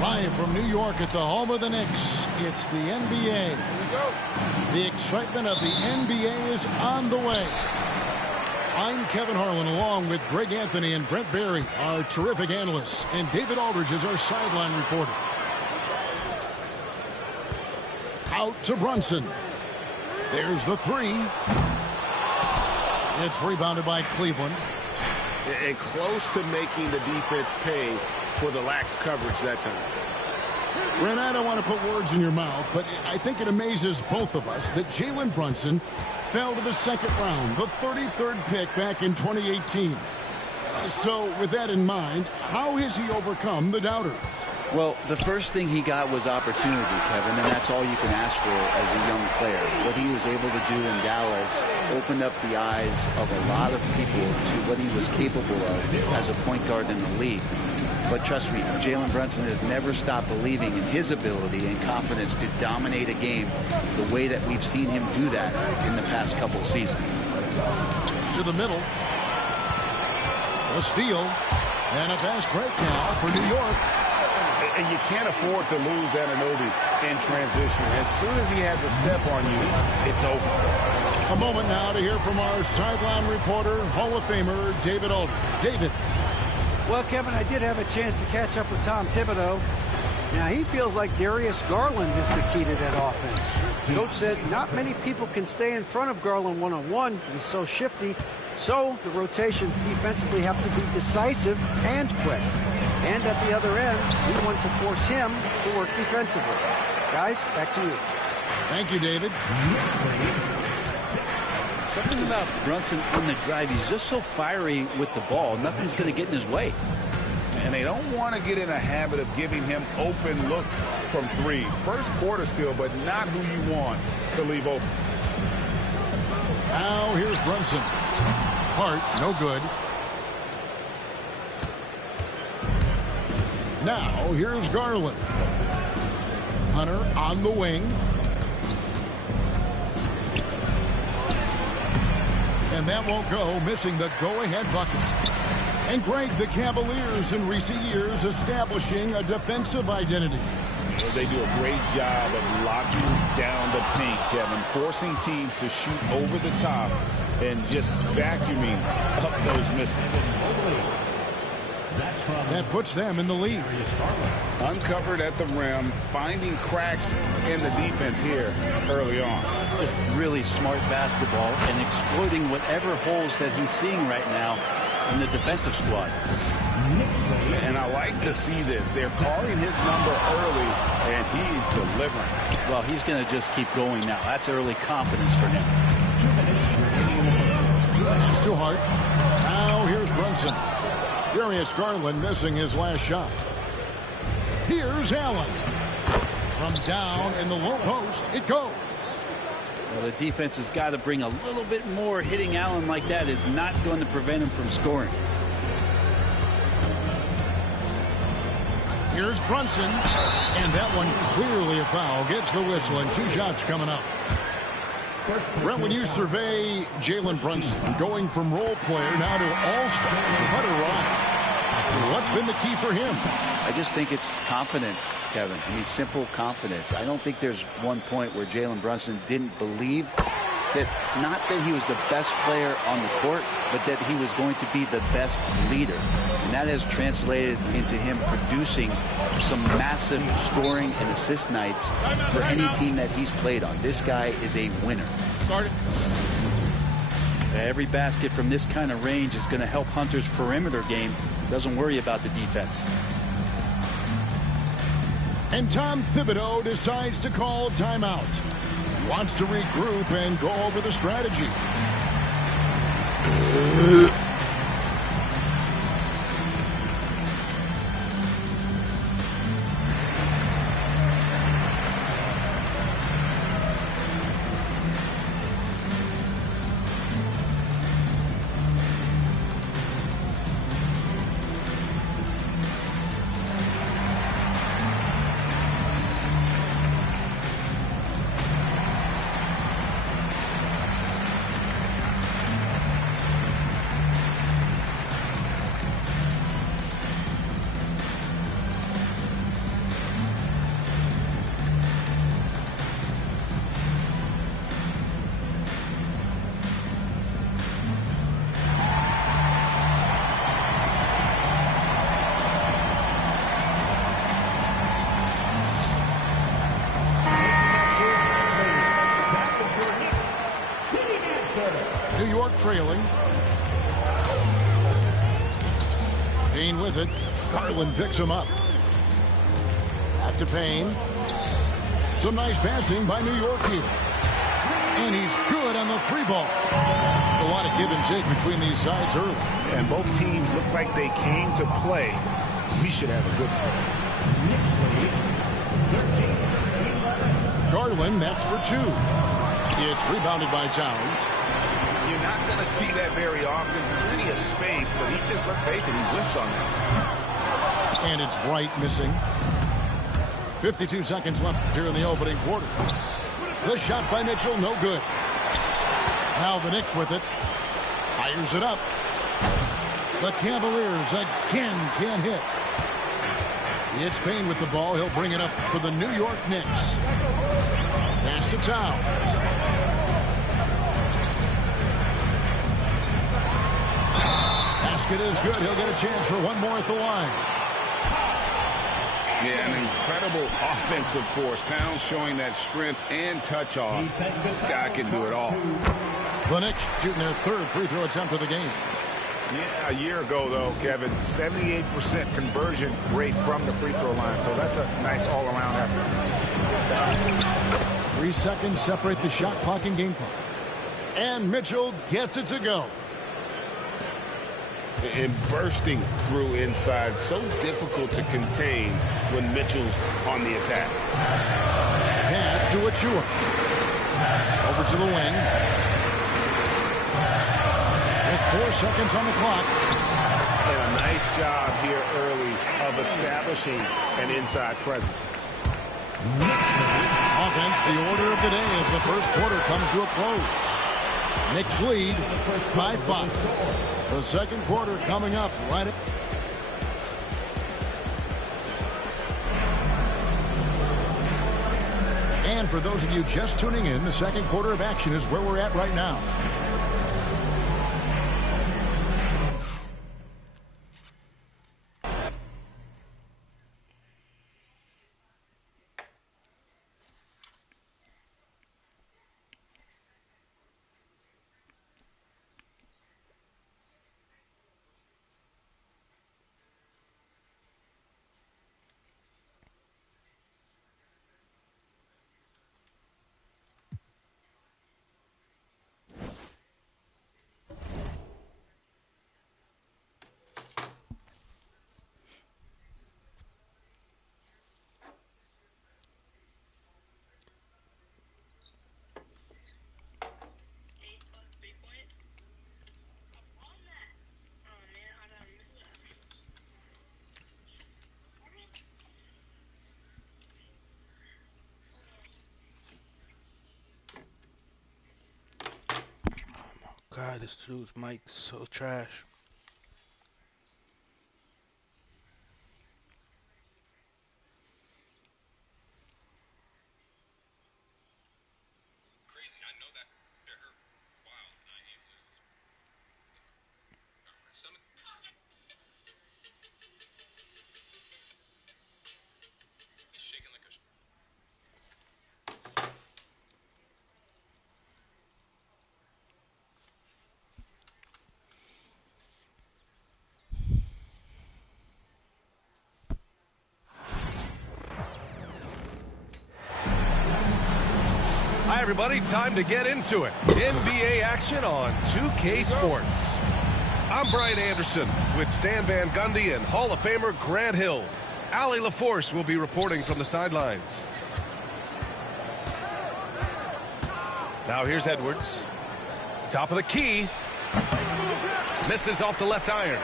Live from New York at the home of the Knicks, it's the NBA. Here we go. The excitement of the NBA is on the way. I'm Kevin Harlan, along with Greg Anthony and Brent Barry, our terrific analysts, and David Aldridge is our sideline reporter. Out to Brunson. There's the three. It's rebounded by Cleveland. And close to making the defense pay for the lax coverage that time. Brent, I don't want to put words in your mouth, but I think it amazes both of us that Jalen Brunson fell to the second round, the 33rd pick back in 2018. So with that in mind, how has he overcome the doubters? Well, the first thing he got was opportunity, Kevin, and that's all you can ask for as a young player. What he was able to do in Dallas opened up the eyes of a lot of people to what he was capable of as a point guard in the league. But trust me, Jalen Brunson has never stopped believing in his ability and confidence to dominate a game the way that we've seen him do that in the past couple seasons. To the middle. A steal. And a fast break now for New York. And you can't afford to lose Anunoby in transition. As soon as he has a step on you, it's over. A moment now to hear from our sideline reporter, Hall of Famer David Aldridge. David. Well, Kevin, I did have a chance to catch up with Tom Thibodeau. Now, he feels like Darius Garland is the key to that offense. Coach said not many people can stay in front of Garland one-on-one. He's so shifty. So the rotations defensively have to be decisive and quick. And at the other end, we want to force him to work defensively. Guys, back to you. Thank you, David. Something about Brunson on the drive. He's just so fiery with the ball. Nothing's going to get in his way. And they don't want to get in a habit of giving him open looks from three. First quarter still, but not who you want to leave open. Now here's Brunson. Hart, no good. Now here's Garland. Hunter on the wing. And that won't go, missing the go-ahead bucket. And Greg, the Cavaliers in recent years establishing a defensive identity. They do a great job of locking down the paint, Kevin, forcing teams to shoot over the top and just vacuuming up those misses. That puts them in the lead. Uncovered at the rim, finding cracks in the defense here early on. Just really smart basketball and exploiting whatever holes that he's seeing right now in the defensive squad. And I like to see this. They're calling his number early, and he's delivering. Well, he's going to just keep going now. That's early confidence for him. It's too hard. Now here's Brunson. Darius Garland missing his last shot. Here's Allen. From down in the low post, it goes. Well, the defense has got to bring a little bit more. Hitting Allen like that is not going to prevent him from scoring. Here's Brunson. And that one clearly a foul. Gets the whistle, and 2 shots coming up. Brent, when you survey Jalen Brunson going from role player now to all-star, what a rise. What's been the key for him? I just think it's confidence, Kevin. I mean, simple confidence. I don't think there's one point where Jalen Brunson didn't believe that, not that he was the best player on the court, but that he was going to be the best leader. And that has translated into him producing some massive scoring and assist nights for any team that he's played on. This guy is a winner. Every basket from this kind of range is going to help Hunter's perimeter game. Doesn't worry about the defense. And Tom Thibodeau decides to call timeout. Wants to regroup and go over the strategy. New York trailing. Payne with it. Garland picks him up. Back to Payne. Some nice passing by New York here. And he's good on the three ball. A lot of give and take between these sides early. And both teams look like they came to play. We should have a good one. Garland, that's for two. It's rebounded by Towns. You're not going to see that very often. Plenty of space, but he just, let's face it, he whiffs on that. And it's right missing. 52 seconds left here in the opening quarter. The shot by Mitchell, no good. Now the Knicks with it. Fires it up. The Cavaliers again can't hit. It's Payne with the ball. He'll bring it up for the New York Knicks. Pass to Towns. Basket is good. He'll get a chance for one more at the line. Yeah, an incredible offensive force. Towns showing that strength and touch off. This guy can do it all. The Knicks shooting their third free throw attempt of the game. Yeah, a year ago, though, Kevin, 78% conversion rate from the free throw line. So that's a nice all-around effort. 3 seconds separate the shot clock and game clock. And Mitchell gets it to go. And bursting through inside. So difficult to contain when Mitchell's on the attack. Pass to Achua. Over to the wing. With 4 seconds on the clock. And a nice job here early of establishing an inside presence. Offense, the order of the day as the first quarter comes to a close. Knicks lead by 5. The second quarter coming up right at... And for those of you just tuning in, the second quarter of action is where we're at right now. God, this dude's mic is so trash. Hi, everybody. Time to get into it. NBA action on 2K Sports. I'm Brian Anderson with Stan Van Gundy and Hall of Famer Grant Hill. Allie LaForce will be reporting from the sidelines. Now here's Edwards. Top of the key. Misses off the left iron.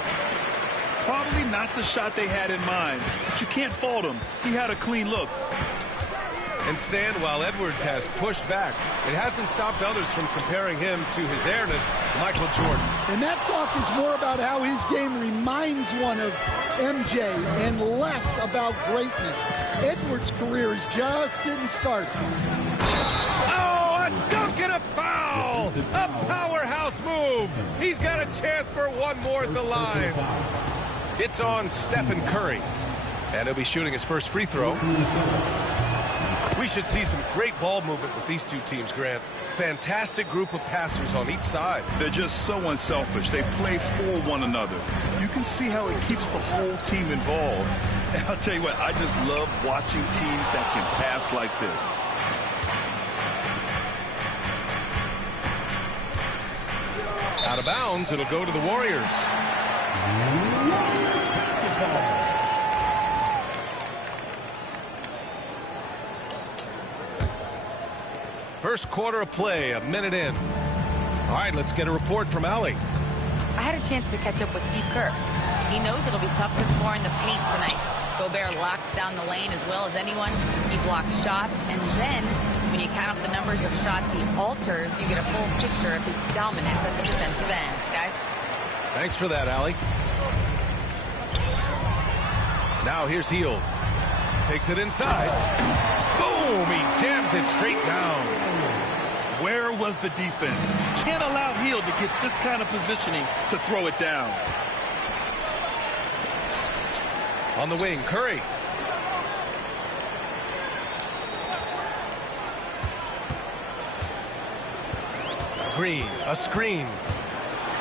Probably not the shot they had in mind, but you can't fault him. He had a clean look. And Stan, while Edwards has pushed back, it hasn't stopped others from comparing him to his airness, Michael Jordan. And that talk is more about how his game reminds one of MJ and less about greatness. Edwards' career is just getting started. Oh, a dunk and a foul! A powerhouse move! He's got a chance for one more at the line. It's on Stephen Curry. And he'll be shooting his first free throw. We should see some great ball movement with these two teams, Grant. Fantastic group of passers on each side. They're just so unselfish. They play for one another. You can see how it keeps the whole team involved. And I'll tell you what, I just love watching teams that can pass like this. Out of bounds, it'll go to the Warriors. First quarter of play, a minute in. All right, let's get a report from Allie. I had a chance to catch up with Steve Kerr. He knows it'll be tough to score in the paint tonight. Gobert locks down the lane as well as anyone. He blocks shots, and then when you count up the numbers of shots he alters, you get a full picture of his dominance at the defensive end. Guys? Thanks for that, Allie. Now here's Hield. Takes it inside. Boom! He jams it straight down. Where was the defense? Can't allow Hield to get this kind of positioning to throw it down. On the wing, Curry. Green, a screen.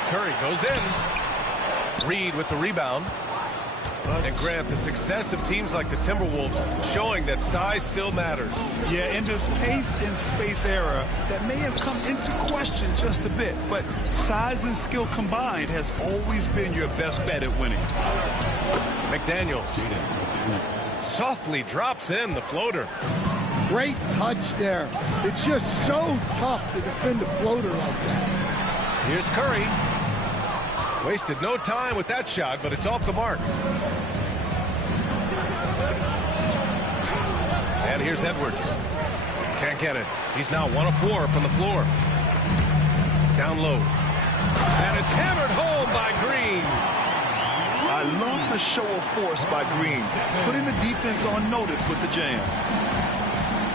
Curry goes in. Reed with the rebound. And Grant, the success of teams like the Timberwolves showing that size still matters. Yeah, in this pace and space era, that may have come into question just a bit, but size and skill combined has always been your best bet at winning. McDaniels softly drops in the floater. Great touch there. It's just so tough to defend a floater like that. Here's Curry. Wasted no time with that shot, but it's off the mark. And here's Edwards. Can't get it. He's now 1 of 4 from the floor. Down low. And it's hammered home by Green. I love the show of force by Green, putting the defense on notice with the jam.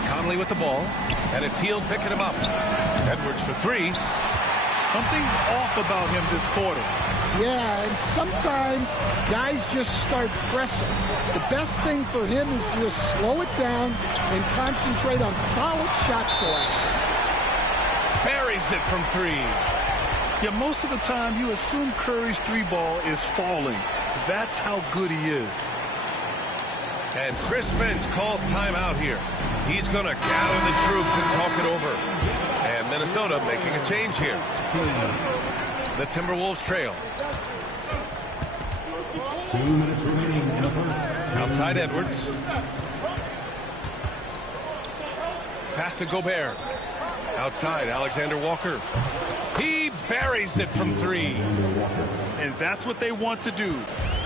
Conley with the ball, and it's Hield picking him up. Edwards for 3. Something's off about him this quarter. Yeah, and sometimes guys just start pressing. The best thing for him is to just slow it down and concentrate on solid shot selection. Buries it from 3. Yeah, most of the time you assume Curry's 3-ball is falling. That's how good he is. And Chris Finch calls timeout here. He's going to gather the troops and talk it over. And Minnesota making a change here. The Timberwolves trail. 2 minutes remaining in the first. Outside Edwards. Pass to Gobert. Outside Alexander Walker. He buries it from 3. And that's what they want to do.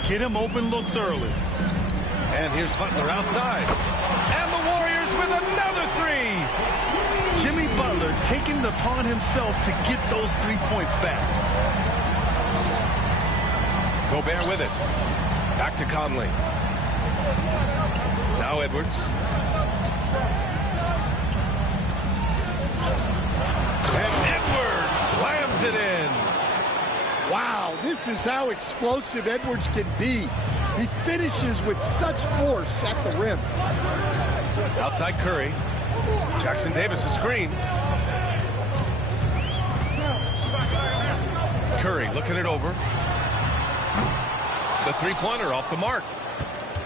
Get him open looks early. And here's Butler outside. And the Warriors with another 3. Jimmy Butler taking it upon himself to get those 3 points back. Gobert with it. Back to Conley. Now Edwards. And Edwards slams it in. Wow, this is how explosive Edwards can be. He finishes with such force at the rim. Outside Curry. Jackson Davis a screen. Curry looking it over. The 3-pointer off the mark.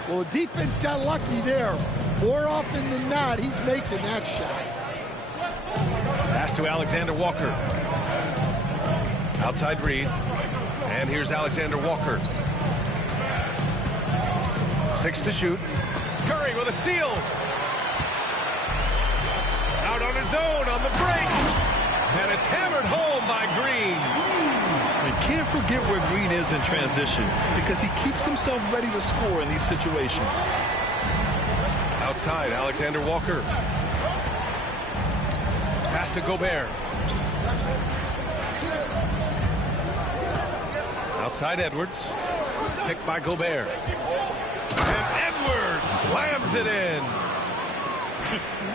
Well, the defense got lucky there. More often than not, he's making that shot. Pass to Alexander Walker. Outside Reed. And here's Alexander Walker. 6 to shoot. Curry with a steal. Out on his own on the break. And it's hammered home by Green. You can't forget where Green is in transition because he keeps himself ready to score in these situations. Outside, Alexander Walker. Pass to Gobert. Outside Edwards. Picked by Gobert. And Edwards slams it in.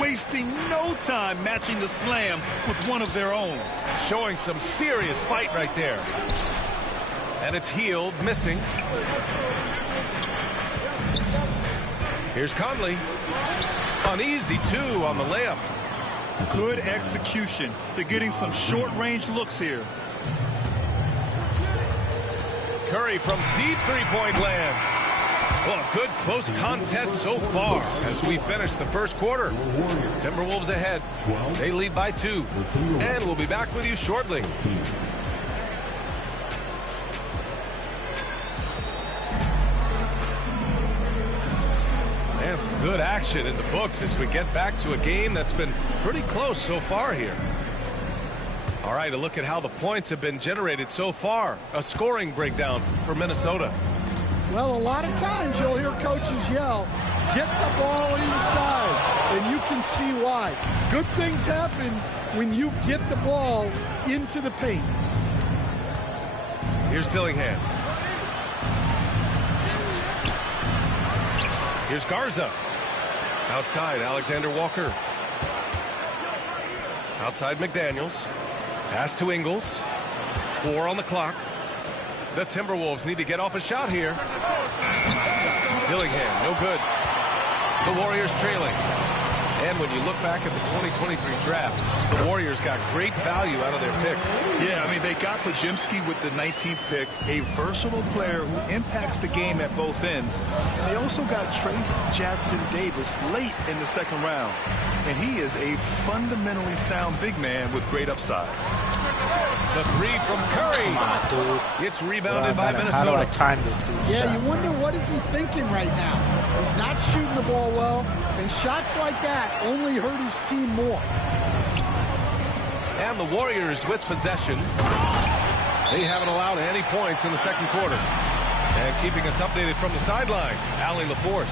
Wasting no time matching the slam with one of their own. Showing some serious fight right there. And it's Healed, missing. Here's Conley. An easy 2 on the layup. Good execution. They're getting some short-range looks here. Curry from deep three-point land. Well, a good close contest so far as we finish the first quarter. Timberwolves ahead. They lead by 2. And we'll be back with you shortly. And some good action in the books as we get back to a game that's been pretty close so far here. All right, a look at how the points have been generated so far. A scoring breakdown for Minnesota. Well, a lot of times you'll hear coaches yell, get the ball inside, and you can see why. Good things happen when you get the ball into the paint. Here's Dillingham. Here's Garza. Outside, Alexander Walker. Outside, McDaniels. Pass to Ingles. 4 on the clock. The Timberwolves need to get off a shot here. Dillingham, no good. The Warriors trailing. And when you look back at the 2023 draft, the Warriors got great value out of their picks. Yeah, I mean, they got Podziemski with the 19th pick, a versatile player who impacts the game at both ends. And they also got Trace Jackson Davis late in the second round. And he is a fundamentally sound big man with great upside. The 3 from Curry. It's rebounded by Minnesota. How do I time this dude? Yeah, you wonder what is he thinking right now. He's not shooting the ball well, and shots like that only hurt his team more. And the Warriors with possession. They haven't allowed any points in the second quarter. And keeping us updated from the sideline, Allie LaForce.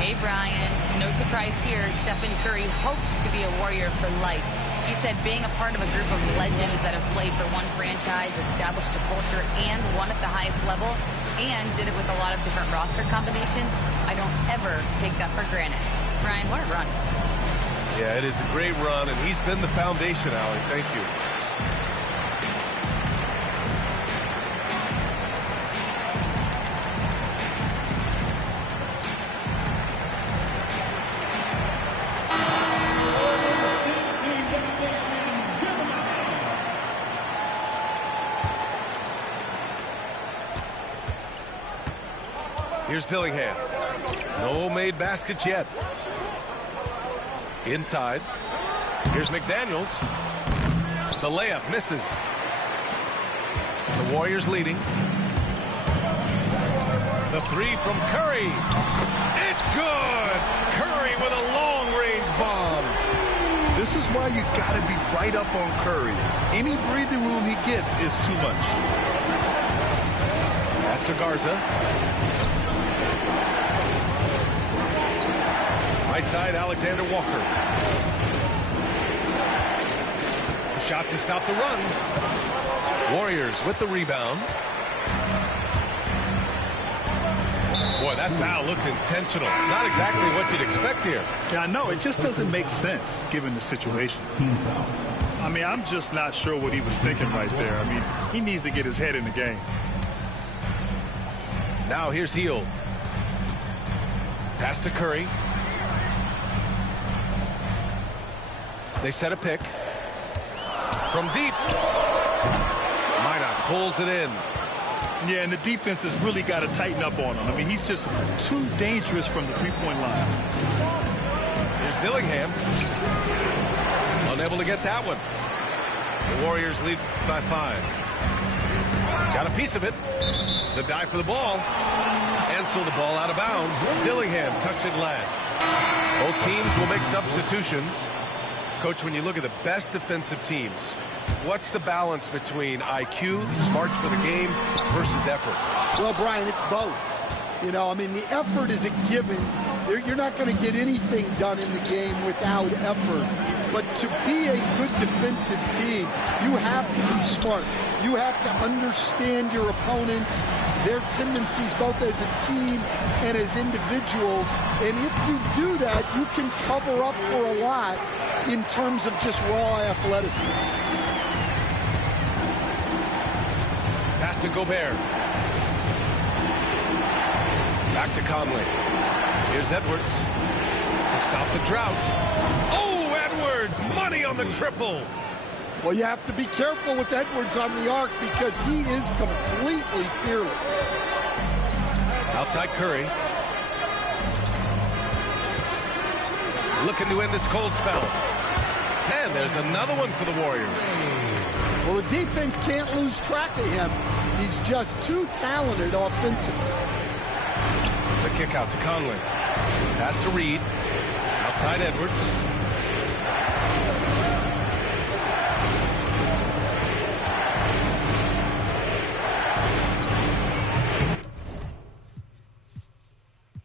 Hey, Brian. No surprise here. Stephen Curry hopes to be a Warrior for life. He said being a part of a group of legends that have played for one franchise, established a culture, and won at the highest level, and did it with a lot of different roster combinations, I don't ever take that for granted. Brian, what a run. Yeah, it is a great run, and he's been the foundation, Allie. Thank you. Here's Dillingham. No made baskets yet. Inside. Here's McDaniels. The layup misses. The Warriors leading. The 3 from Curry. It's good. Curry with a long-range bomb. This is why you got to be right up on Curry. Any breathing room he gets is too much. Pass to Garza. Right side, Alexander Walker. A shot to stop the run. Warriors with the rebound. Boy, that foul looked intentional. Not exactly what you'd expect here. Yeah, I know. It just doesn't make sense given the situation. I mean, I'm just not sure what he was thinking right there. I mean, he needs to get his head in the game. Now here's Hield. Pass to Curry. They set a pick. From deep. Minot pulls it in. Yeah, and the defense has really got to tighten up on him. I mean, he's just too dangerous from the three-point line. Here's Dillingham. Unable to get that one. The Warriors lead by 5. Got a piece of it. The dive for the ball. And so the ball out of bounds. Dillingham touched it last. Both teams will make substitutions. Coach, when you look at the best defensive teams, what's the balance between IQ, smarts for the game, versus effort? Well, Brian, it's both. You know, I mean, the effort is a given. You're not going to get anything done in the game without effort. But to be a good defensive team, you have to be smart. You have to understand your opponents, their tendencies, both as a team and as individuals. And if you do that, you can cover up for a lot in terms of just raw athleticism. Pass to Gobert. Back to Conley. Here's Edwards to stop the drought. Oh, Edwards! Money on the triple. Well, you have to be careful with Edwards on the arc because he is completely fearless. Outside Curry. Looking to end this cold spell. And there's another one for the Warriors. Well, the defense can't lose track of him. He's just too talented offensively. The kick out to Conley. Pass to Reed. Outside Edwards.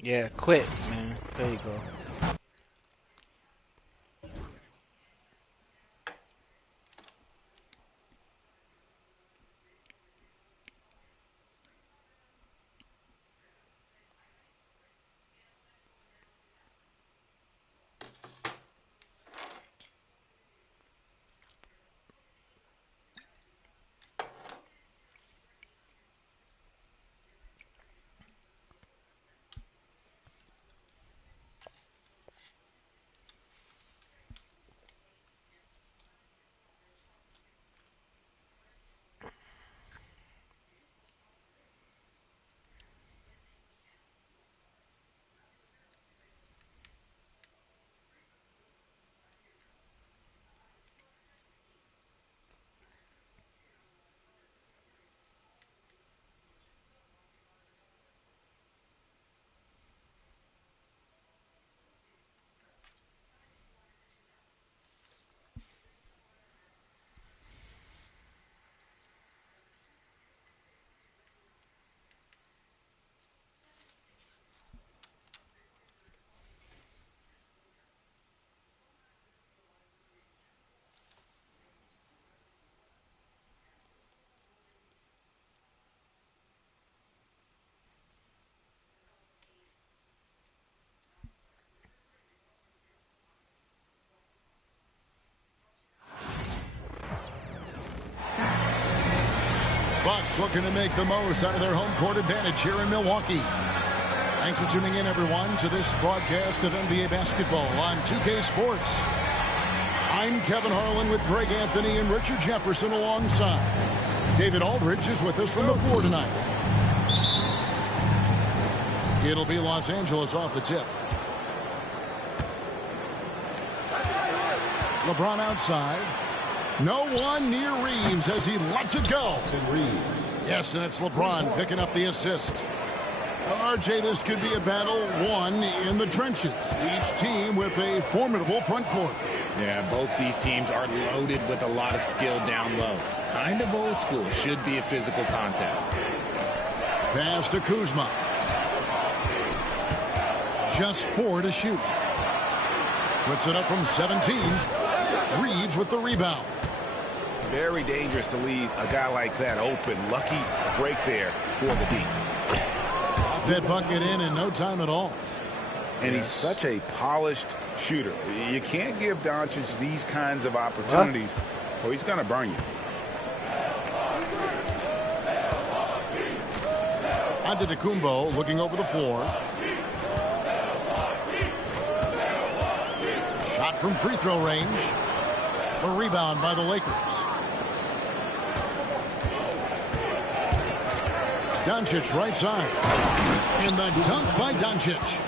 Yeah, quit, man. There you go. Bucks looking to make the most out of their home court advantage here in Milwaukee. Thanks for tuning in, everyone, to this broadcast of NBA basketball on 2K Sports. I'm Kevin Harlan with Greg Anthony and Richard Jefferson alongside. David Aldridge is with us from the floor tonight. It'll be Los Angeles off the tip. LeBron outside. No one near Reeves as he lets it go. Yes, and it's LeBron picking up the assist. RJ, this could be a battle won in the trenches. Each team with a formidable front court. Yeah, both these teams are loaded with a lot of skill down low. Kind of old school. Should be a physical contest. Pass to Kuzma. Just 4 to shoot. Puts it up from 17. Reeves with the rebound. Very dangerous to leave a guy like that open. Lucky break there for the D. Got that bucket in no time at all. And he's such a polished shooter. You can't give Doncic these kinds of opportunities or he's going to burn you. Antetokounmpo looking over the floor. Shot from free throw range. The rebound by the Lakers. Doncic right side. And the dunk by Doncic.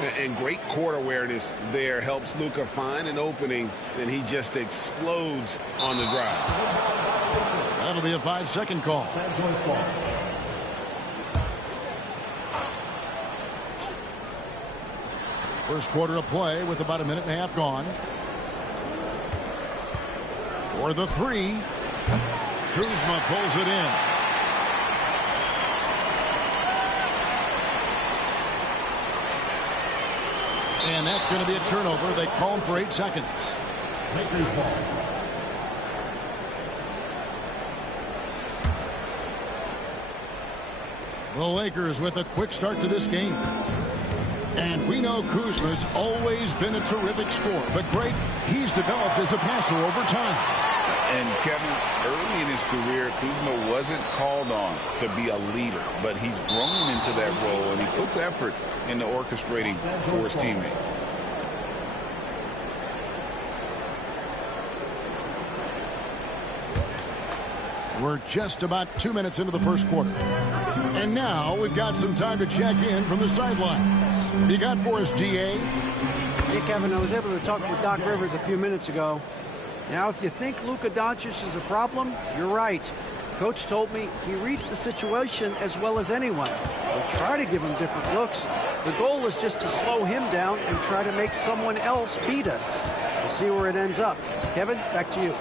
And great court awareness there helps Luka find an opening, and he just explodes on the drive. That'll be a 5-second call. First quarter of play with about a minute and a half gone. For the three, Kuzma pulls it in. And that's going to be a turnover. They call him for 8 seconds. Lakers ball. The Lakers with a quick start to this game. And we know Kuzma's always been a terrific scorer, but great, he's developed as a passer over time. And Kevin, early in his career, Kuzma wasn't called on to be a leader, but he's grown into that role, and he puts effort into orchestrating for his teammates. We're just about 2 minutes into the first quarter. And now we've got some time to check in from the sidelines. You got for us, DA? Hey, Kevin, I was able to talk with Doc Rivers a few minutes ago. Now, if you think Luka Doncic is a problem, you're right. Coach told me he reads the situation as well as anyone. We'll try to give him different looks. The goal is just to slow him down and try to make someone else beat us. We'll see where it ends up. Kevin, back to you.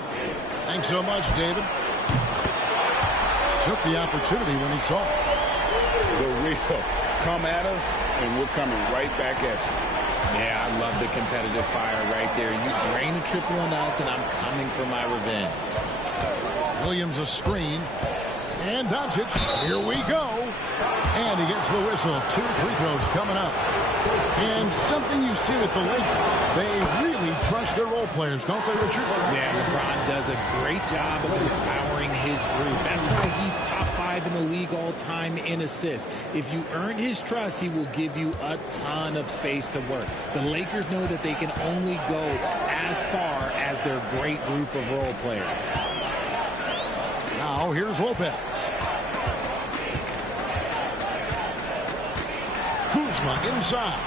Thanks so much, David. Took the opportunity when he saw it. The real come at us, and we're coming right back at you. Yeah, I love the competitive fire right there. You drain a triple on us, and I'm coming for my revenge. Williams a screen. And Doncic, here we go. And he gets the whistle. 2 free throws coming up. And something you see with the Lakers, they really trust their role players, don't they, Richard? Yeah, LeBron does a great job of empowering his group. That's why he's top 5 in the league all time in assists. If you earn his trust, he will give you a ton of space to work. The Lakers know that they can only go as far as their great group of role players. Now here's Lopez. Kuzma inside.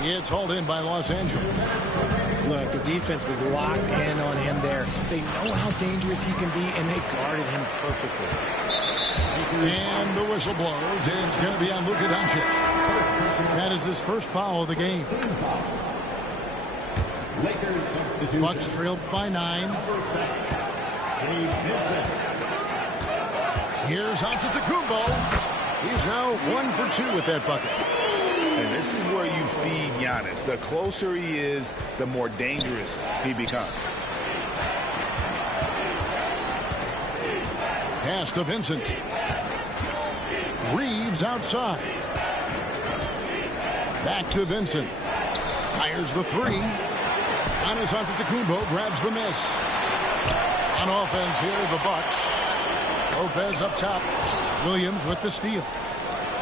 It's hauled in by Los Angeles. Look, the defense was locked in on him there. They know how dangerous he can be, and they guarded him perfectly. And the whistle blows. It's going to be on Luka Doncic. That is his first foul of the game. Bucks trailed by 9. Here's Antetokounmpo. He's now 1 for 2 with that bucket. And this is where you feed Giannis. The closer he is, the more dangerous he becomes. Pass to Vincent. Reeves outside. Back to Vincent. Fires the 3. Giannis Antetokounmpo grabs the miss. On offense here, the Bucks. Lopez up top. Williams with the steal.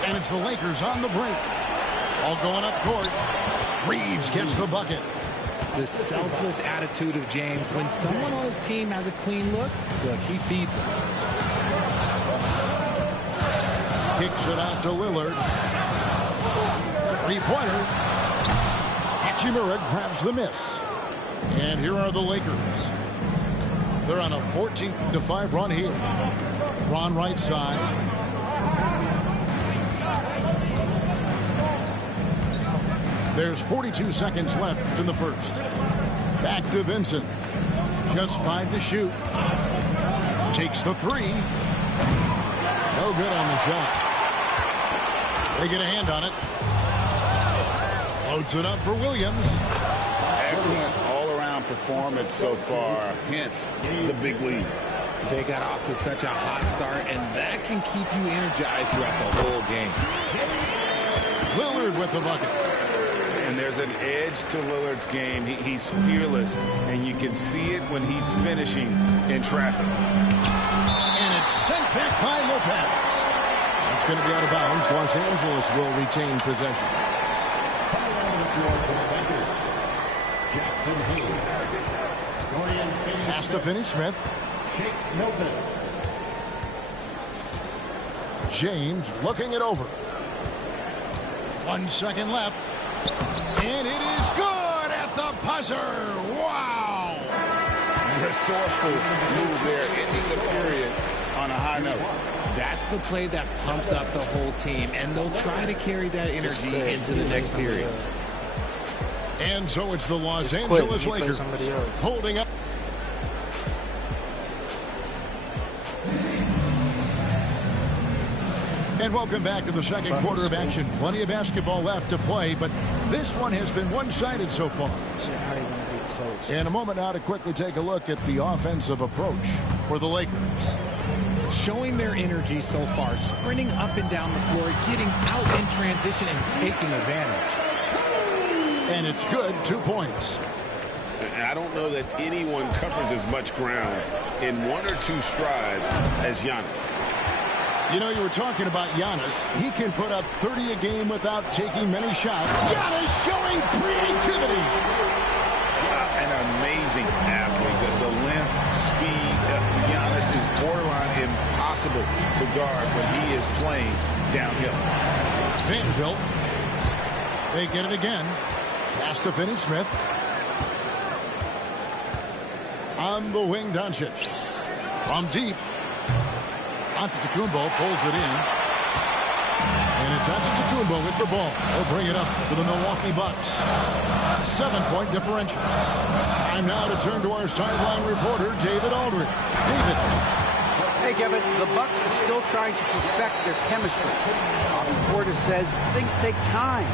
And it's the Lakers on the break. All going up court. Reeves gets the bucket. The selfless attitude of James. When someone on his team has a clean look, he feeds him. Kicks it out to Lillard. 3-pointer. Hachimura grabs the miss. And here are the Lakers. They're on a 14-5 run here. Ron right side. There's 42 seconds left in the first. Back to Vincent. Just 5 to shoot. Takes the 3. No good on the shot. They get a hand on it. Floats it up for Williams. Excellent all-around performance so far. Hence the big lead. They got off to such a hot start, and that can keep you energized throughout the whole game. Lillard with the bucket. And there's an edge to Lillard's game. He's fearless, and you can see it when he's finishing in traffic. And it's sent back by Lopez. It's going to be out of bounds. Los Angeles will retain possession. Pass to Finney-Smith. James looking it over. 1 second left. And it is good at the buzzer. Wow. Resourceful move there, ending the period on a high note. That's the play that pumps up the whole team, and they'll try to carry that energy into the next period. And so it's the Los Angeles Lakers holding up. And welcome back to the second quarter of action. Plenty of basketball left to play, but this one has been one-sided so far. In a moment now to quickly take a look at the offensive approach for the Lakers. Showing their energy so far, sprinting up and down the floor, getting out in transition and taking advantage. And it's good, 2 points. I don't know that anyone covers as much ground in 1 or 2 strides as Giannis. You know, you were talking about Giannis. He can put up 30 a game without taking many shots. Giannis showing creativity. An amazing athlete. The length, speed. Giannis is borderline impossible to guard when he is playing downhill. Vanderbilt. They get it again. Pass to Finney-Smith. On the wing, Doncic. From deep. Antetokounmpo pulls it in. And it's Antetokounmpo with the ball. He'll bring it up for the Milwaukee Bucks. 7-point differential. Time now to turn to our sideline reporter, David Aldridge. David. Hey, Kevin, the Bucks are still trying to perfect their chemistry. Bobby Portis says things take time.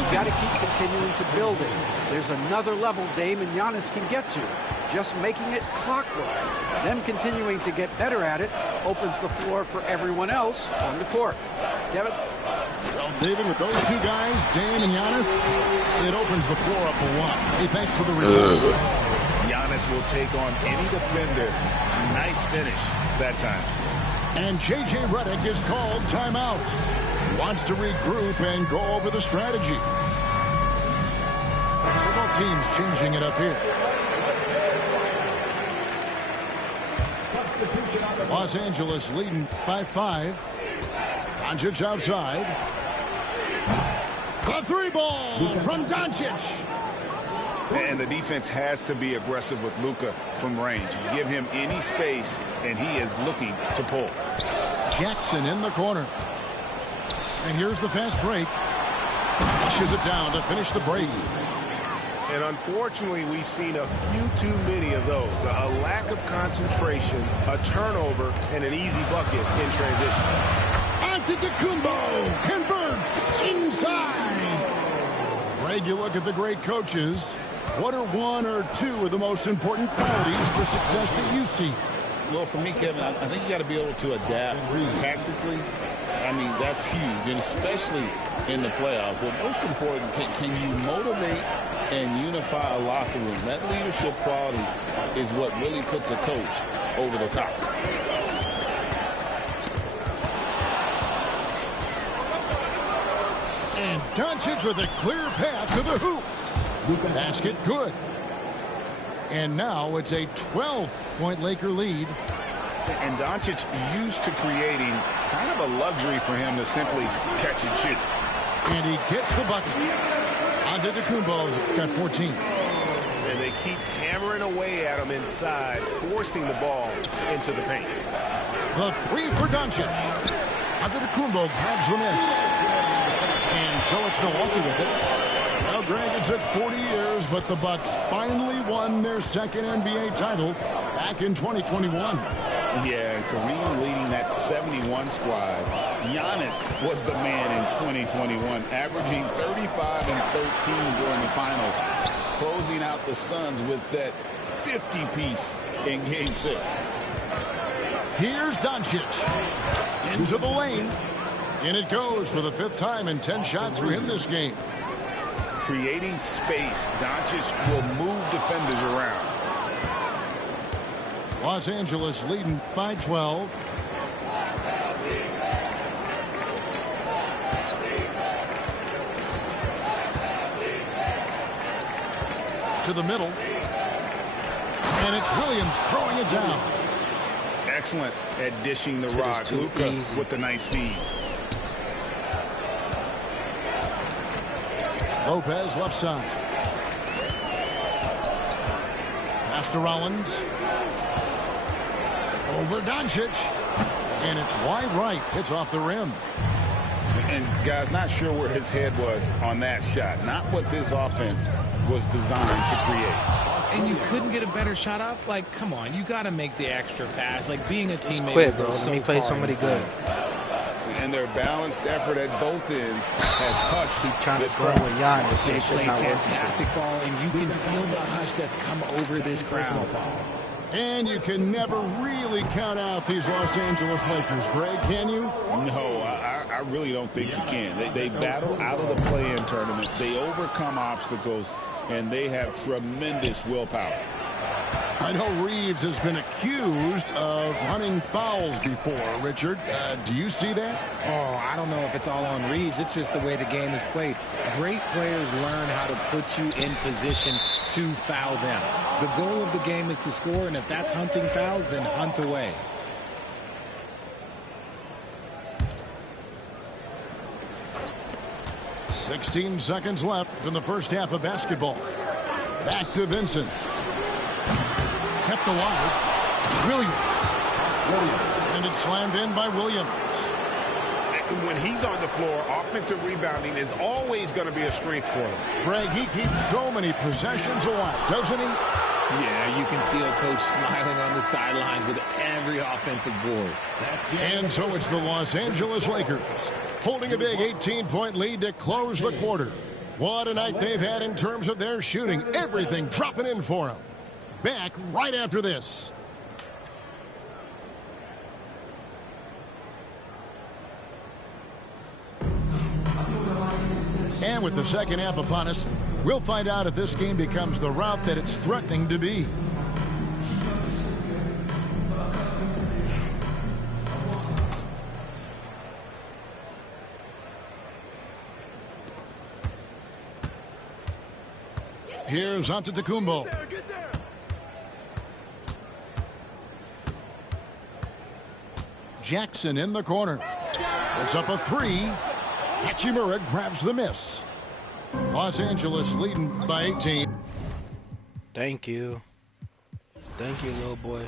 You've got to keep continuing to build it. There's another level Dame and Giannis can get to. Just making it clockwork. Them continuing to get better at it opens the floor for everyone else on the court. Kevin? Well, David, with those 2 guys, Dame and Giannis, it opens the floor up a lot. Hey, thanks for the report. Giannis will take on any defender. Nice finish that time. And J.J. Redick is called timeout. Wants to regroup and go over the strategy. Several teams changing it up here. Los Angeles leading by 5. Doncic outside. The 3-ball from Doncic. And the defense has to be aggressive with Luka from range. Give him any space, and he is looking to pull. Jackson in the corner. And here's the fast break. Flushes it down to finish the break. And unfortunately, we've seen a few too many of those. A lack of concentration, a turnover, and an easy bucket in transition. Antetokounmpo converts inside. Greg, you look at the great coaches. What are 1 or 2 of the most important qualities for success that you see? Well, for me, Kevin, I think you got to be able to adapt tactically. I mean, that's huge, and especially in the playoffs. But most important, can you motivate and unify a locker room? That leadership quality is what really puts a coach over the top. And Doncic with a clear path to the hoop. Basket good. And now it's a 12-point Laker lead. And Doncic used to creating kind of a luxury for him to simply catch and shoot. And he gets the bucket. Antetokounmpo's got 14. And they keep hammering away at him inside, forcing the ball into the paint. The 3 for Doncic. Antetokounmpo grabs the miss. And so it's Milwaukee with it. Well, Greg, it took 40 years, but the Bucks finally won their second NBA title back in 2021. Yeah, and Kareem leading that 71 squad. Giannis was the man in 2021, averaging 35 and 13 during the finals, closing out the Suns with that 50-piece in Game 6. Here's Doncic into the lane, and it goes for the 5th time in 10 shots for him this game. Creating space, Doncic will move defenders around. Los Angeles leading by 12. To the middle. And it's Williams throwing it down. Excellent at dishing the rock. Luka with the nice feed. Lopez left side. Pass to Rollins. Over Doncic. And it's wide right. Hits off the rim. And, guys, not sure where his head was on that shot. Not what this offense was designed to create. And you couldn't get a better shot off? Like, come on, you got to make the extra pass. Like, being a Just teammate. quit, bro. Let me play somebody good. And their balanced effort at both ends has hushed. Keep trying this to score with Giannis. They This shit play not working. fantastic ball, and you can feel the hush that's come over this crowd. And you can never really count out these Los Angeles Lakers, Greg, can you? No, I really don't think you can. They battle out of the play-in tournament. They overcome obstacles, and they have tremendous willpower. I know Reeves has been accused of hunting fouls before, Richard. Do you see that? Oh, I don't know if it's all on Reeves. It's just the way the game is played. Great players learn how to put you in position to foul them. The goal of the game is to score, and if that's hunting fouls, then hunt away. "16 seconds left in the first half of basketball. Back to Vincent. Kept alive. Williams. And it's slammed in by Williams. When he's on the floor, offensive rebounding is always going to be a strength for him. Greg, he keeps so many possessions alive, doesn't he? Yeah, you can feel Coach smiling on the sidelines with every offensive board. And so it's the Los Angeles Lakers holding a big 18-point lead to close the quarter. What a night they've had in terms of their shooting. Everything dropping in for them. Back right after this. And with the second half upon us, we'll find out if this game becomes the route that it's threatening to be. Here's Antetokounmpo. Jackson in the corner. It's up a three. Hachimura grabs the miss. Los Angeles leading by 18. Thank you. Thank you, little boy.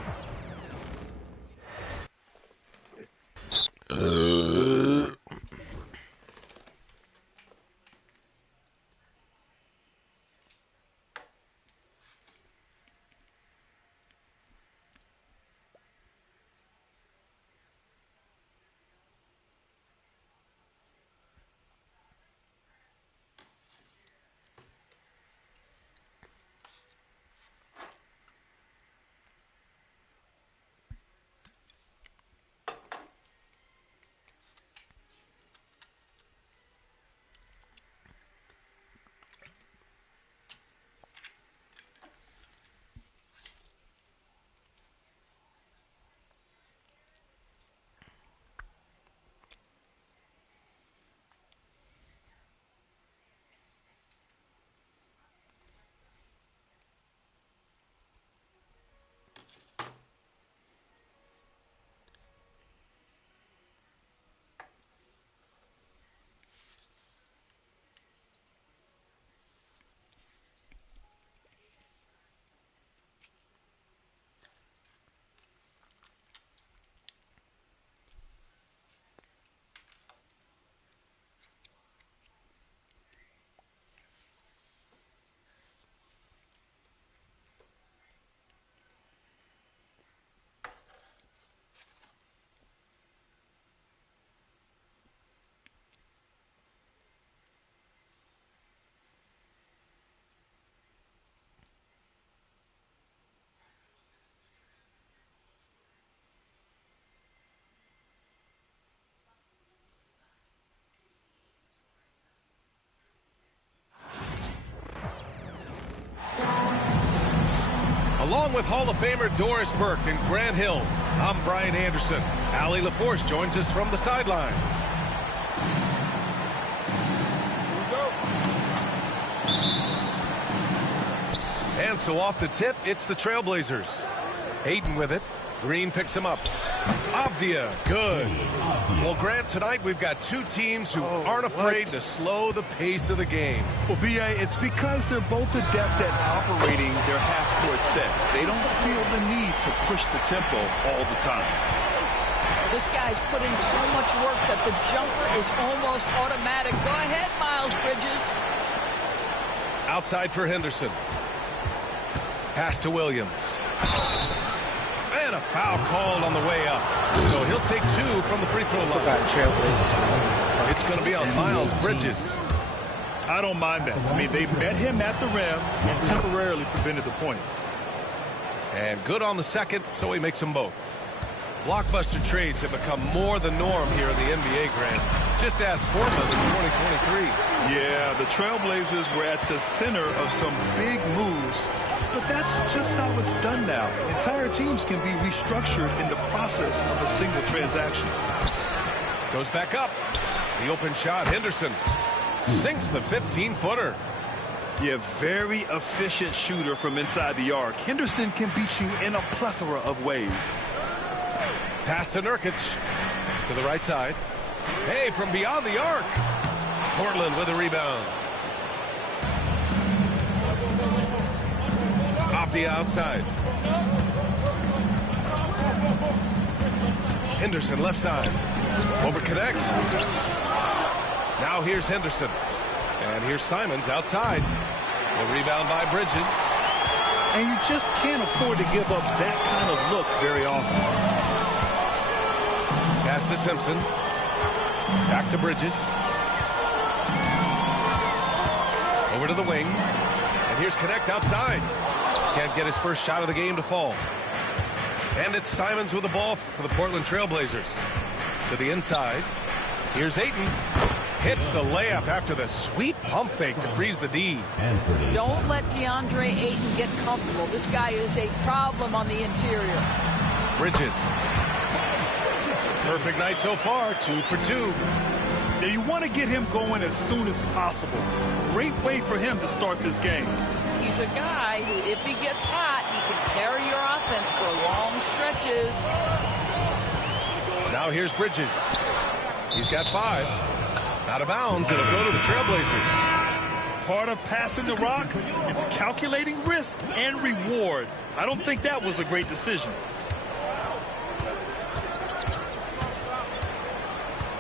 Along with Hall of Famer Doris Burke and Grant Hill, I'm Brian Anderson. Allie LaForce joins us from the sidelines. And so off the tip, it's the Trailblazers. Hayden with it. Green picks him up. Avdia, good. Well, Grant, tonight we've got two teams who aren't afraid to slow the pace of the game. Well, B.A., it's because they're both adept at operating their half-court sets. They don't feel the need to push the tempo all the time. This guy's put in so much work that the jumper is almost automatic. Go ahead, Miles Bridges. Outside for Henderson. Pass to Williams. And a foul called on the way up. So he'll take two from the free throw line. It's going to be on Miles Bridges. I don't mind that. I mean, they met him at the rim and temporarily prevented the points. And good on the second, so he makes them both. Blockbuster trades have become more the norm here in the NBA, Grant. Just ask Portland in 2023. Yeah, the Trailblazers were at the center of some big moves, but that's just how it's done now. Entire teams can be restructured in the process of a single transaction. Goes back up. The open shot, Henderson sinks the 15-footer. Yeah, very efficient shooter from inside the arc. Henderson can beat you in a plethora of ways. Pass to Nurkic. To the right side. Hey, from beyond the arc. Portland with a rebound. Off the outside. Henderson left side. Over connect. Now here's Henderson. And here's Simons outside. The rebound by Bridges. And you just can't afford to give up that kind of look very often. Pass to Simpson. Back to Bridges. Over to the wing. And here's Connect outside. Can't get his first shot of the game to fall. And it's Simons with the ball for the Portland Trailblazers. To the inside. Here's Ayton. Hits the layup after the sweet pump fake to freeze the D. Don't let DeAndre Ayton get comfortable. This guy is a problem on the interior. Bridges. Perfect night so far, 2 for 2. Now you want to get him going as soon as possible. Great way for him to start this game. He's a guy who, if he gets hot, he can carry your offense for long stretches. Now here's Bridges. He's got 5. Out of bounds, it'll go to the Trailblazers. Part of passing the rock, it's calculating risk and reward. I don't think that was a great decision.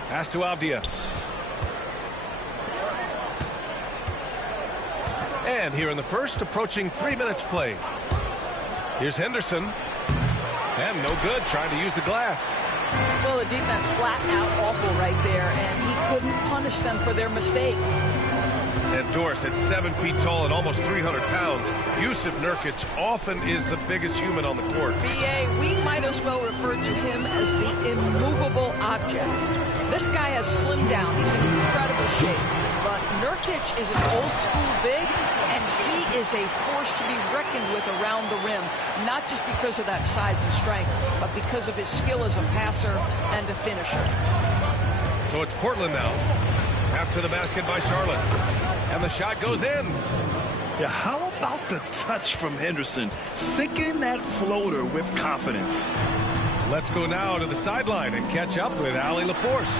Pass to Avdia. And here in the first, approaching 3 minutes play. Here's Henderson. And no good, trying to use the glass. Well, the defense flat out awful right there, and he couldn't punish them for their mistake. And Doris, at 7 feet tall and almost 300 pounds, Yusuf Nurkic often is the biggest human on the court. B.A., we might as well refer to him as the immovable object. This guy has slimmed down. He's in incredible shape. But Nurkic is an old-school big, and he is a force to be reckoned with around the rim, not just because of that size and strength, but because of his skill as a passer and a finisher. So it's Portland now. After the basket by Charlotte. And the shot goes in. Yeah, how about the touch from Henderson? Sinking that floater with confidence. Let's go now to the sideline and catch up with Allie LaForce.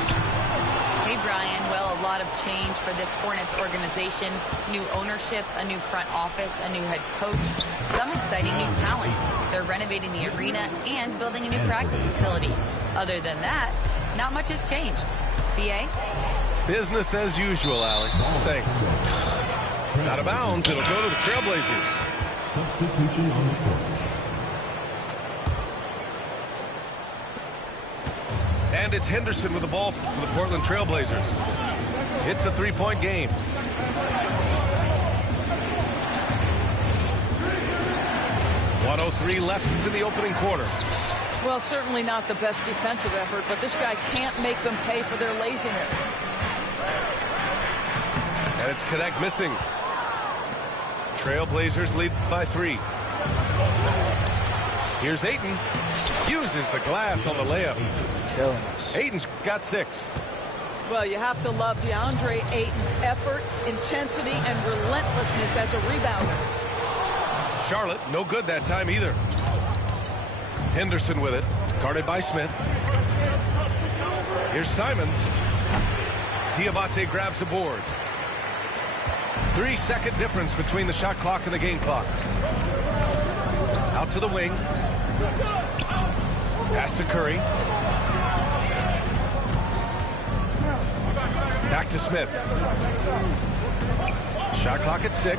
Hey, Brian. Well, a lot of change for this Hornets organization. New ownership, a new front office, a new head coach, some exciting new talent. They're renovating the arena and building a new practice facility. Other than that, not much has changed. B.A.? Business as usual, Allie. Thanks. Out of bounds, it'll go to the Trailblazers. Substitution on the court. And it's Henderson with the ball for the Portland Trailblazers. It's a three-point game. .103 left in the opening quarter. Well, certainly not the best defensive effort, but this guy can't make them pay for their laziness. And it's Connect missing. Trailblazers lead by 3. Here's Ayton. Uses the glass on the layup. He's killing us. Ayton's got 6. Well, you have to love DeAndre Ayton's effort, intensity, and relentlessness as a rebounder. Charlotte, no good that time either. Henderson with it. Guarded by Smith. Here's Simons. Diabate grabs the board. 3-second difference between the shot clock and the game clock. Out to the wing. Pass to Curry. Back to Smith. Shot clock at 6.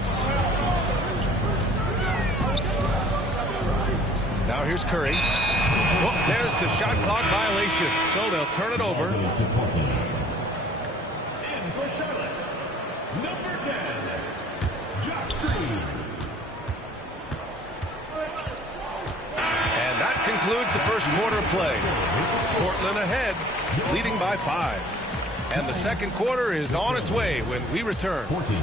Now here's Curry. Oh, there's the shot clock violation. So they'll turn it over. In for Charlotte, number 10, Josh Green. And that concludes the first quarter of play. Portland ahead, leading by 5. And the second quarter is on its way when we return. 14.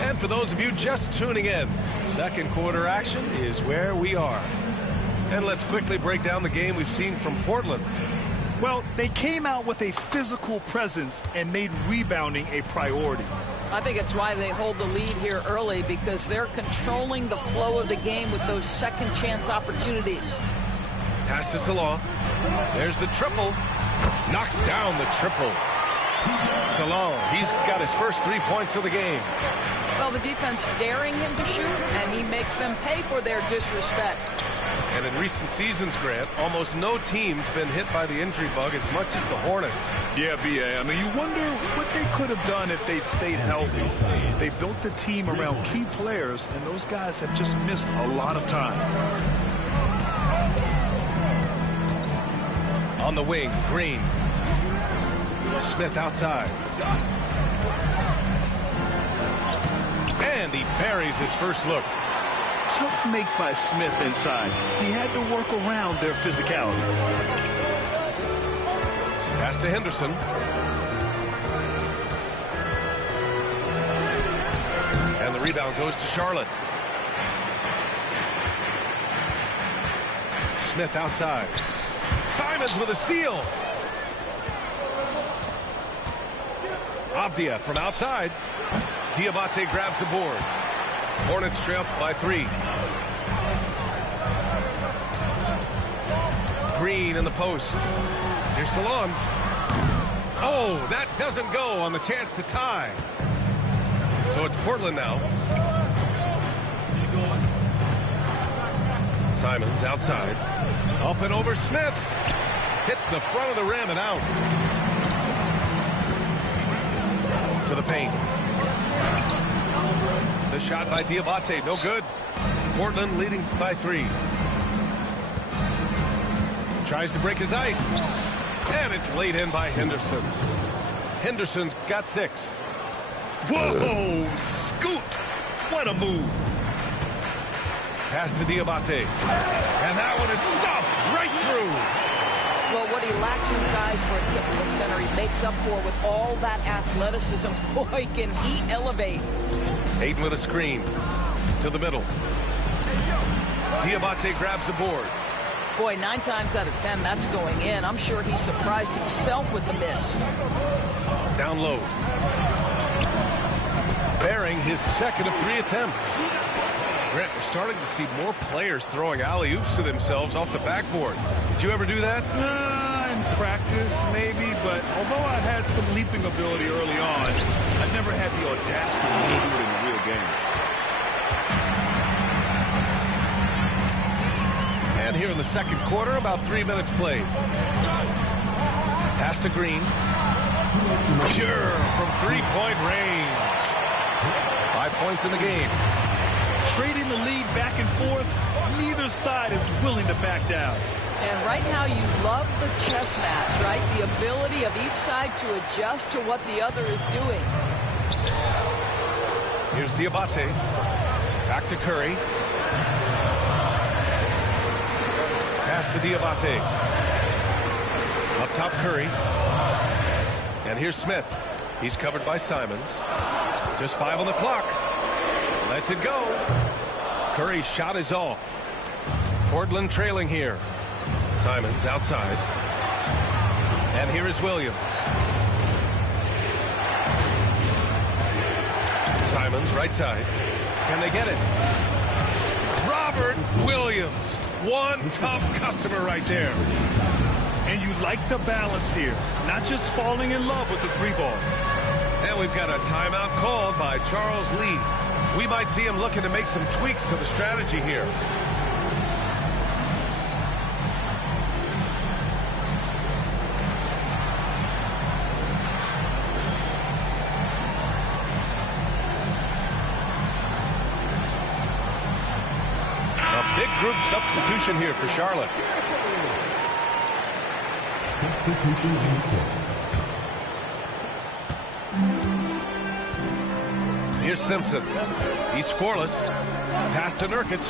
And for those of you just tuning in, second quarter action is where we are. And let's quickly break down the game we've seen from Portland. Well, they came out with a physical presence and made rebounding a priority. I think it's why they hold the lead here early, because they're controlling the flow of the game with those second chance opportunities. Pass to Salah. There's the triple. Knocks down the triple. Salah, he's got his first 3 points of the game. Well, the defense daring him to shoot, and he makes them pay for their disrespect. And in recent seasons, Grant, almost no team's been hit by the injury bug as much as the Hornets. Yeah, B.A. I mean, you wonder what they could have done if they'd stayed healthy. They built the team around key players, and those guys have just missed a lot of time. On the wing, Green. Smith outside. And he buries his first look. Tough make by Smith inside. He had to work around their physicality. Pass to Henderson. And the rebound goes to Charlotte. Smith outside. Simons with a steal. Avdia from outside. Diabate grabs the board. Hornets trail by 3. Green in the post. Here's Salon. Oh, that doesn't go on the chance to tie. So it's Portland now. Simons outside. Up and over Smith. Hits the front of the rim and out. To the paint. The shot by Diabate, no good. Portland leading by 3. Tries to break his ice. And it's laid in by Henderson. Henderson's got 6. Whoa! Scoot! What a move! Pass to Diabate. And that one is stuffed right through. Well, what he lacks in size for a typical center, he makes up for with all that athleticism. Boy, can he elevate. Hayden with a screen. To the middle. Diabate grabs the board. Boy, 9 times out of 10, that's going in. I'm sure he surprised himself with the miss. Down low. Bearing his second of 3 attempts. Grant, we're starting to see more players throwing alley-oops to themselves off the backboard. Did you ever do that? In practice, maybe, but although I had some leaping ability early on, I never had the audacity to do it in the real game. And here in the second quarter, about 3 minutes played. Pass to Green. Pure from 3-point range. 5 points in the game. Trading the lead back and forth, neither side is willing to back down. And right now you love the chess match, right? The ability of each side to adjust to what the other is doing. Here's Diabate. Back to Curry. Pass to Diabate. Up top, Curry. And here's Smith. He's covered by Simons. Just 5 on the clock. Lets it go. Curry's shot is off. Portland trailing here. Simons outside. And here is Williams. Simons, right side. Can they get it? Robert Williams. One tough customer right there. And you like the balance here. Not just falling in love with the 3-ball. And we've got a timeout called by Charles Lee. We might see him looking to make some tweaks to the strategy here. Big group substitution here for Charlotte. Substitution on the court. Here's Simpson. He's scoreless. Pass to Nurkic.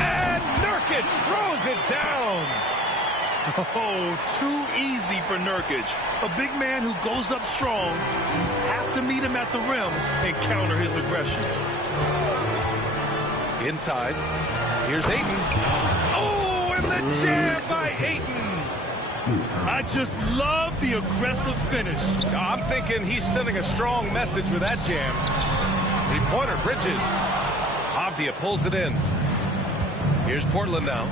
And Nurkic throws it down. Oh, too easy for Nurkic. A big man who goes up strong. Have to meet him at the rim and counter his aggression. Inside. Here's Ayton. Oh, and the jam by Ayton. I just love the aggressive finish. I'm thinking he's sending a strong message with that jam. Three-pointer, Bridges. Avdia pulls it in. Here's Portland now.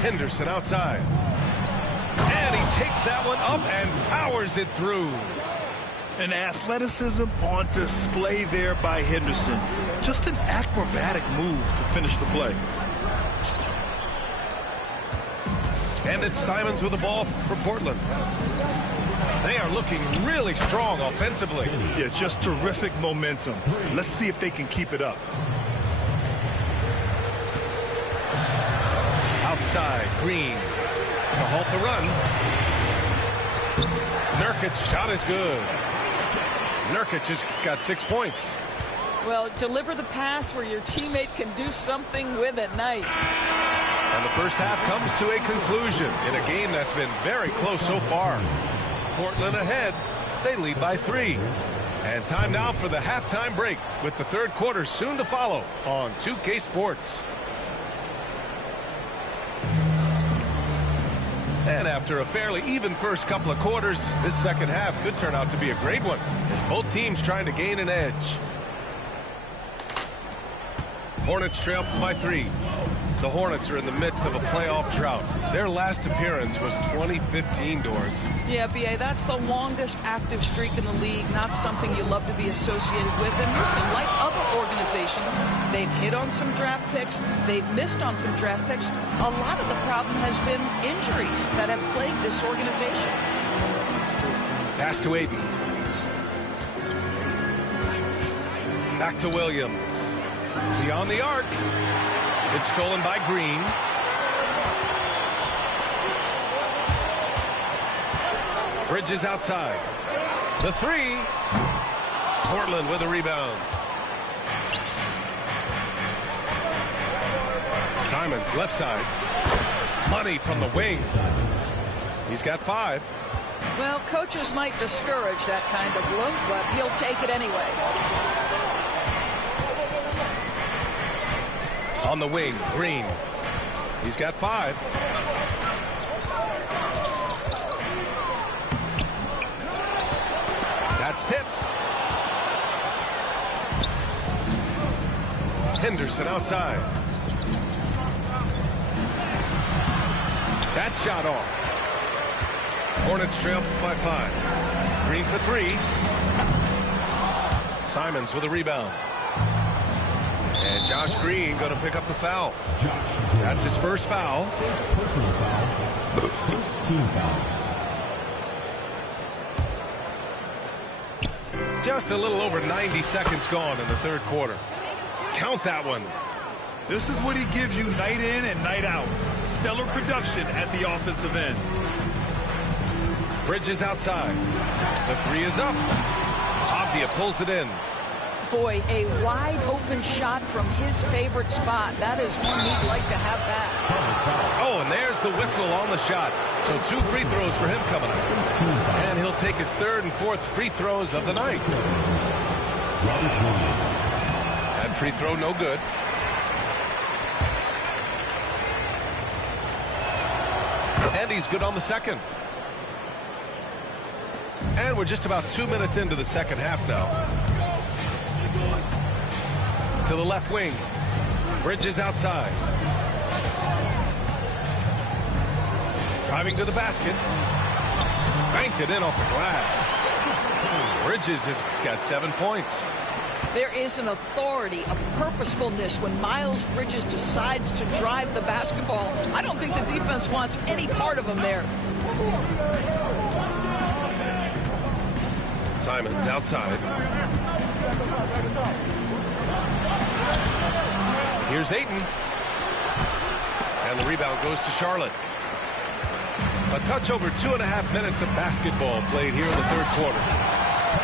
Henderson outside. And he takes that one up and powers it through. And athleticism on display there by Henderson. Just an acrobatic move to finish the play. And it's Simons with the ball for Portland. They are looking really strong offensively. Yeah, just terrific momentum. Let's see if they can keep it up. Outside, Green to halt the run. Nurkic shot is good. Nurkic has got 6 points. Well, deliver the pass where your teammate can do something with it. Nice. And the first half comes to a conclusion in a game that's been very close so far. Portland ahead. They lead by 3. And time now for the halftime break with the third quarter soon to follow on 2K Sports. And after a fairly even first couple of quarters, this second half could turn out to be a great one as both teams trying to gain an edge. Hornets trail by 3. The Hornets are in the midst of a playoff drought. Their last appearance was 2015, Doris. Yeah, B.A., that's the longest active streak in the league, not something you love to be associated with. And listen, like other organizations, they've hit on some draft picks, they've missed on some draft picks. A lot of the problem has been injuries that have plagued this organization. Pass to Ayton. Back to Williams. Beyond the arc. It's stolen by Green. Bridges outside. The 3. Portland with a rebound. Simons left side. Money from the wing. He's got 5. Well, coaches might discourage that kind of look, but he'll take it anyway. On the wing, Green. He's got 5. That's tipped. Henderson outside. That shot off. Hornets trail by 5. Green for 3. Simons with a rebound. And Josh Green going to pick up the foul. That's his first foul. Personal foul. First team foul. Just a little over 90 seconds gone in the third quarter. Count that one. This is what he gives you night in and night out. Stellar production at the offensive end. Bridges outside. The 3 is up. Avdia pulls it in. Boy, a wide open shot from his favorite spot. That is one he'd like to have back. Oh, and there's the whistle on the shot. So 2 free throws for him coming up. And he'll take his 3rd and 4th free throws of the night. That free throw no good. And he's good on the second. And we're just about 2 minutes into the second half now. To the left wing. Bridges outside. Driving to the basket. Banked it in off the glass. Bridges has got 7 points. There is an authority, a purposefulness when Miles Bridges decides to drive the basketball. I don't think the defense wants any part of him there. Simons outside. Here's Ayton. And the rebound goes to Charlotte. A touch over 2.5 minutes of basketball played here in the third quarter.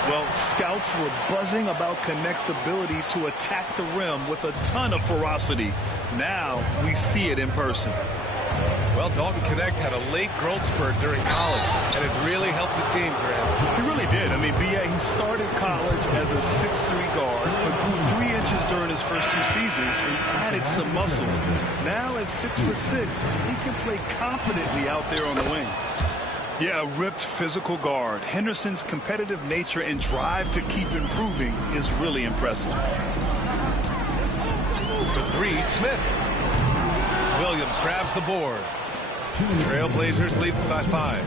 Well, scouts were buzzing about Connect's ability to attack the rim with a ton of ferocity. Now we see it in person. Well, Dalton Connect had a late growth spurt during college, and it really helped his game, Graham. He really did. I mean, B.A., he started college as a 6'3" guard, but grew 3 inches during his first 2 seasons and added some muscle. Now at 6'6", he can play confidently out there on the wing. Yeah, a ripped physical guard. Henderson's competitive nature and drive to keep improving is really impressive. For 3, Smith. Williams grabs the board. Trailblazers lead by 5.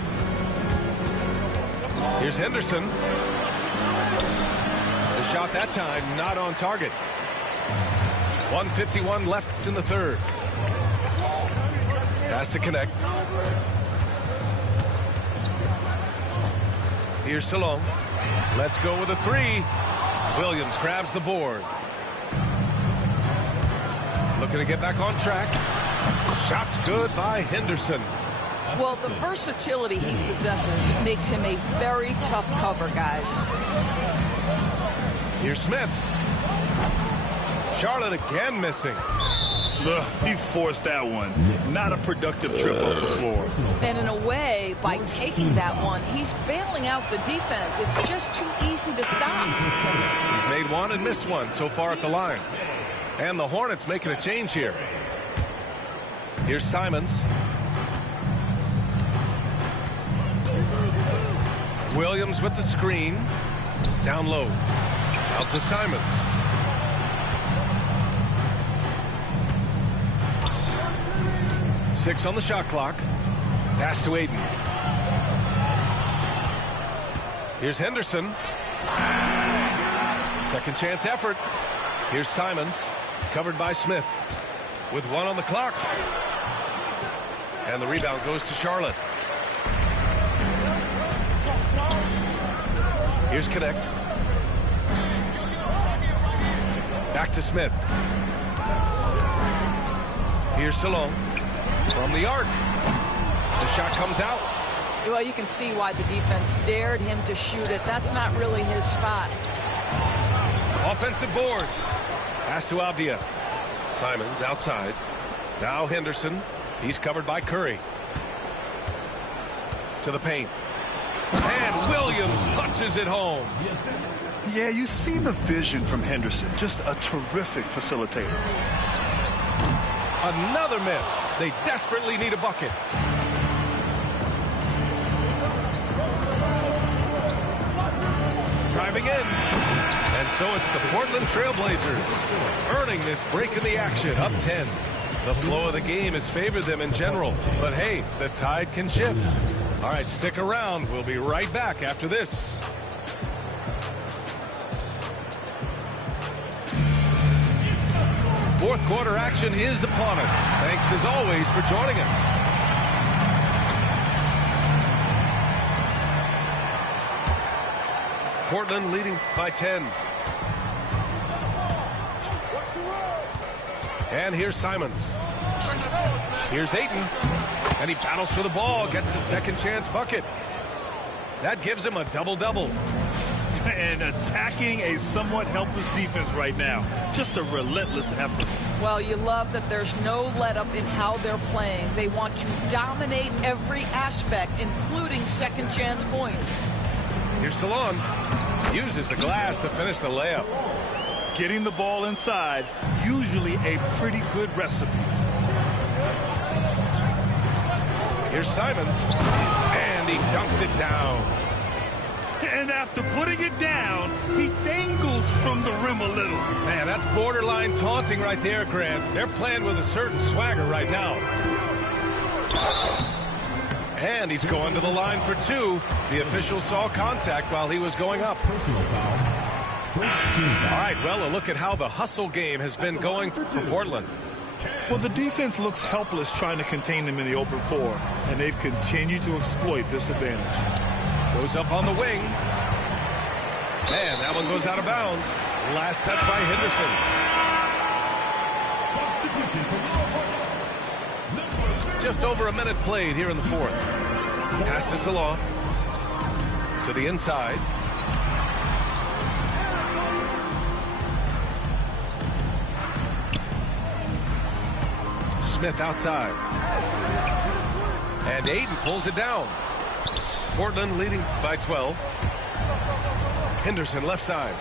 Here's Henderson. The shot that time not on target. 1:51 left in the third. Pass to Connect. Here's Salone. Let's go with a 3. Williams grabs the board. Looking to get back on track. Shots good by Henderson. Well, the versatility he possesses makes him a very tough cover, guys. Here's Smith. Charlotte again missing. He forced that one. Not a productive trip off the floor. And in a way, by taking that one, he's bailing out the defense. It's just too easy to stop. He's made one and missed one so far at the line. And the Hornets making a change here. Here's Simons. Williams with the screen. Down low. Out to Simons. Six on the shot clock. Pass to Ayton. Here's Henderson. Second chance effort. Here's Simons. Covered by Smith. With 1 on the clock. And the rebound goes to Charlotte. Here's Connect. Back to Smith. Here's Salone. From the arc. The shot comes out. Well, you can see why the defense dared him to shoot it. That's not really his spot. Offensive board. Pass to Avdia. Simons outside. Now Henderson. He's covered by Curry. To the paint. And Williams punches it home. Yeah, you see the vision from Henderson. Just a terrific facilitator. Another miss. They desperately need a bucket. Driving in. And so it's the Portland Trailblazers earning this break in the action, up 10. The flow of the game has favored them in general. But hey, the tide can shift. All right, stick around. We'll be right back after this. Fourth quarter action is upon us. Thanks as always for joining us. Portland leading by 10. And here's Simons. Here's Ayton. And he battles for the ball, gets the second chance bucket. That gives him a double-double. And attacking a somewhat helpless defense right now. Just a relentless effort. Well, you love that there's no let-up in how they're playing. They want to dominate every aspect, including second chance points. Here's Salone. Uses the glass to finish the layup. Getting the ball inside, usually a pretty good recipe. Here's Simons. And he dunks it down. And after putting it down, he dangles from the rim a little. Man, that's borderline taunting right there, Grant. They're playing with a certain swagger right now. And he's going to the line for two. The official saw contact while he was going up. Personal foul. First team foul. All right, well, a look at how the hustle game has been going for Portland. Well, the defense looks helpless trying to contain them in the open floor, and they've continued to exploit this advantage. Goes up on the wing. Man, that one goes out of bounds. Last touch by Henderson. Substitution for the opponents. Just over a minute played here in the fourth. Passes along to the inside. Smith outside. And Aiden pulls it down. Portland leading by 12. Henderson left side.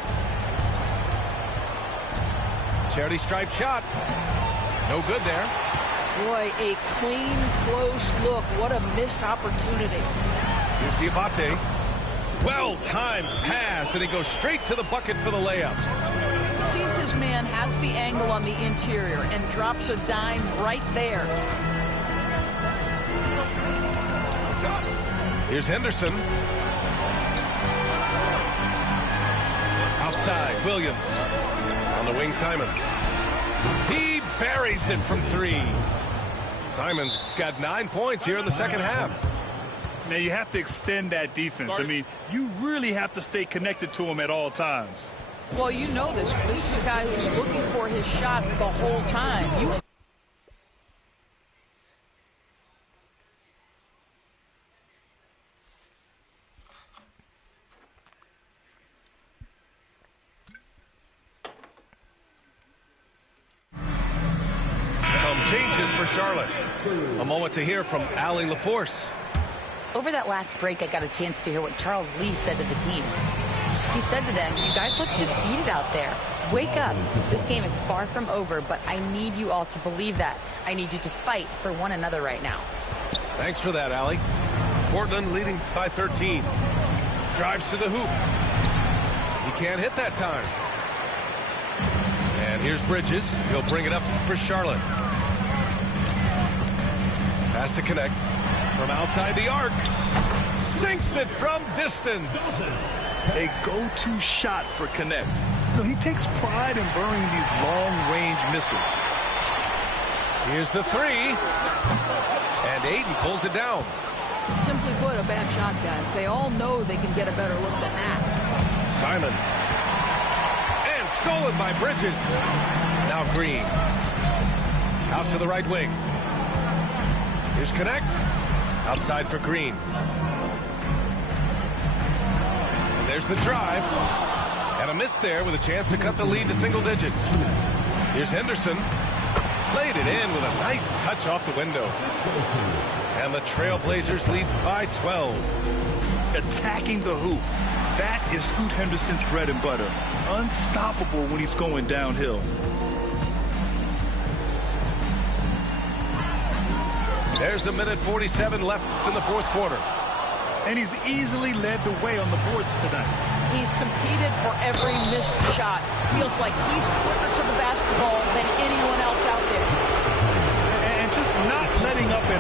Charity stripe shot. No good there. Boy, a clean, close look. What a missed opportunity. Here's Diabate. Well-timed pass, and he goes straight to the bucket for the layup. Sees his man, has the angle on the interior, and drops a dime right there. Here's Henderson. Outside, Williams. On the wing, Simons. He buries it from three. Simons got 9 points here in the second half. Now, you have to extend that defense. I mean, you really have to stay connected to him at all times. Well, you know this. This is a guy who's looking for his shot the whole time. Some changes for Charlotte. A moment to hear from Allie LaForce. Over that last break, I got a chance to hear what Charles Lee said to the team. He said to them, "You guys look defeated out there. Wake up. This game is far from over, but I need you all to believe that. I need you to fight for one another right now." Thanks for that, Allie. Portland leading by 13. Drives to the hoop. He can't hit that time. And here's Bridges. He'll bring it up for Charlotte. Has to connect from outside the arc. Sinks it from distance. A go-to shot for Connect. You know, he takes pride in burying these long-range misses. Here's the three. And Aiden pulls it down. Simply put, a bad shot, guys. They all know they can get a better look than that. Simons. And stolen by Bridges. Now Green. Out to the right wing. Here's Connect. Outside for Green. And there's the drive. And a miss there with a chance to cut the lead to single digits. Here's Henderson. Laid it in with a nice touch off the window. And the Trailblazers lead by 12. Attacking the hoop. That is Scoot Henderson's bread and butter. Unstoppable when he's going downhill. There's a minute 47 left in the fourth quarter. And he's easily led the way on the boards tonight. He's competed for every missed shot. Feels like he's quicker to the basketball than anyone else out there. And just not letting up at